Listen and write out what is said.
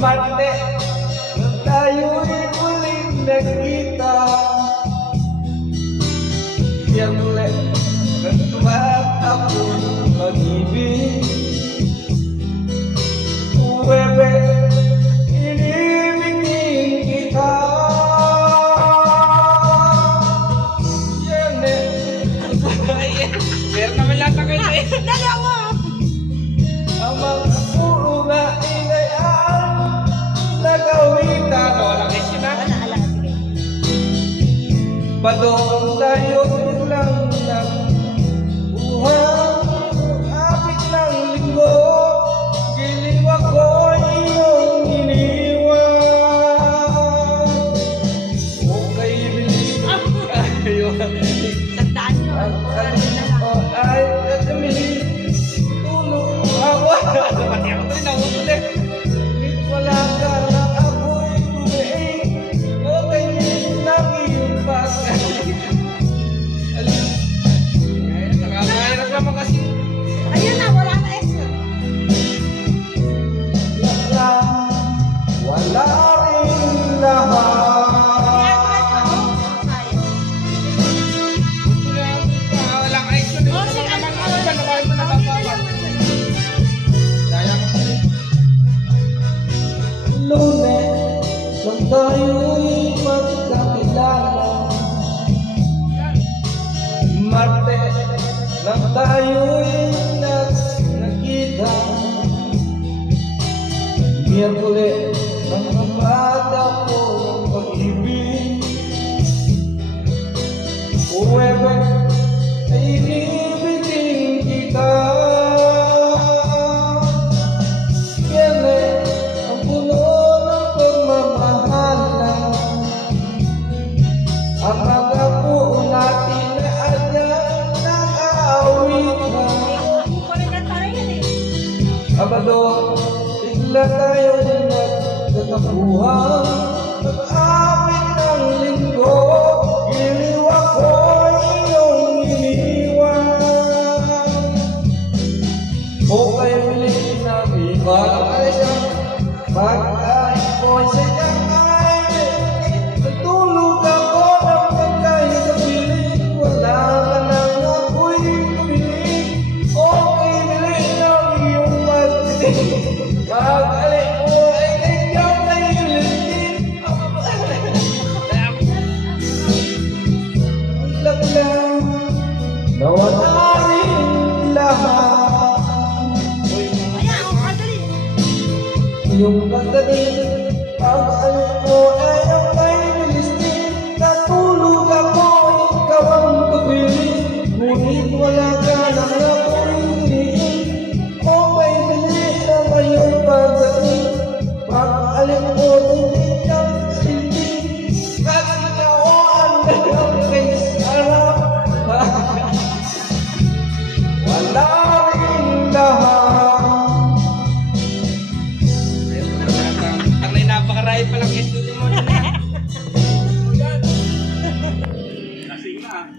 Marte, nang tayo'y muling nagkita. Miyerkules, nang tumatakbong pag-ibig. Huwebes, inibigin kita. Meron naman lahat ang kayo eh. Dali ako! Ang mga puro na inayaan nagawitan. Wala kayo sila. Wala, sige. Padong tayo lang ng buhang kapit ng linggo. Giliw ako iyong iniwan. Okay, bilis kayo. Tandaan nyo. Ay, kami tulong ako. Pati ako rin nahutol eh. Wala ka na ako'y tumiing. Okay, nang iyong pagkain. Nakakahirap naman kasi. Ayun na, wala na S. Wala rin lahat. Wala ka action eh. Oh, sige, Naman ano, ako dyan. Naman mo okay na nababa. lang. Daya ko pa rin. Lunes, nang tayo'y magkakilala. Martes, nang tayo'y nagkita. Miyerkules, nang kabata ko ng pag-ibig. Huwebes, ay inibigin kita. Biyernes, ang puno ng pagmamahalan. Ang mga puo natin na agad nag-aawitan. Kumakanta rin yan eh. Sabado, bigla tayong nagtatapuhan. Pag-apit ng linggo, giliw ako iyong iniwan. Okay, bilis na pag-alis ko'y sadyang ay natulog ako ng pagkay sa piling. Wala ka nang ako'y tumiling. Okay, bilis na iyong pagtitig. Pag-alis ko ay nandiyan na ilitin. Biglang lang nawala rin lahat. Ayan, oh, kadali. Yung pagdating, pag-alis mo ay ang may bilistin. Natulog ako, ikaw ang tubiling. Ngunit wala ka nang ako'y hinihin. Okay, bilis na ngayong pagdating. Pag-alis mo, hindi kang silbing. Kaginawaan na lang kay sarap. Wala rin lahat. Ang napakaray pa lang ito mo na. Lasing na.